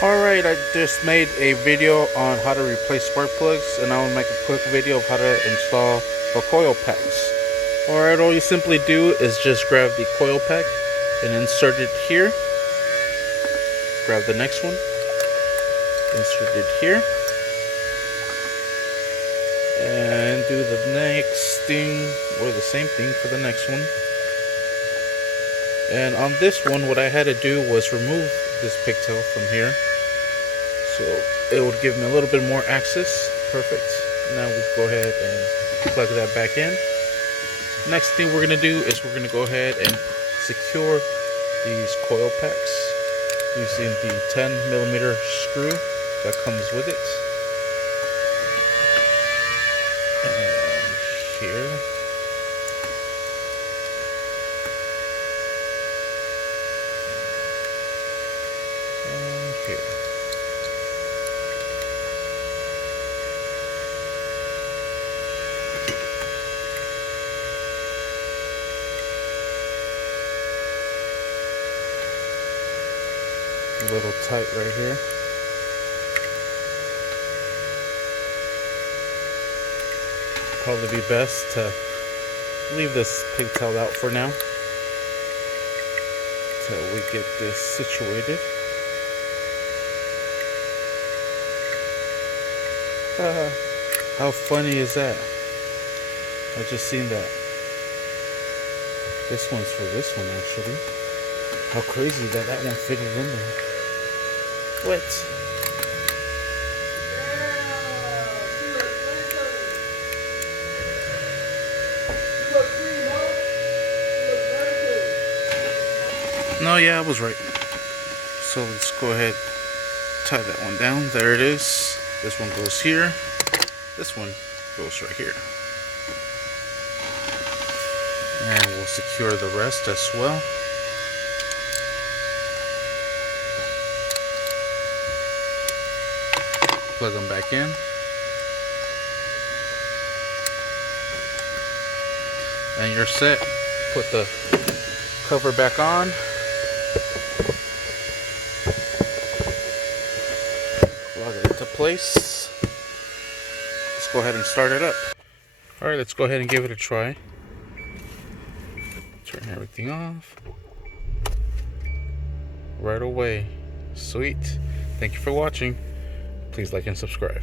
Alright, I just made a video on how to replace spark plugs, and I will make a quick video of how to install the coil packs. Alright, all you simply do is just grab the coil pack and insert it here. Grab the next one, insert it here, and do the next thing, or the same thing for the next one. And on this one, what I had to do was remove this pigtail from here, so it would give me a little bit more access. Perfect. Now we go ahead and plug that back in. Next thing we're going to do is we're going to go ahead and secure these coil packs using the 10mm screw that comes with it. And here. And here. A little tight right here. Probably be best to leave this pigtail out for now till we get this situated. How funny is that? I just seen that. This one's for this one actually. How crazy that one fitted in there. What? No, yeah, I was right. So let's go ahead, tie that one down. There it is. This one goes here. This one goes right here. And we'll secure the rest as well. Plug them back in. And you're set. Put the cover back on. Plug it into place. Let's go ahead and start it up. Alright, let's go ahead and give it a try. Turn everything off. Right away. Sweet. Thank you for watching. Please like and subscribe.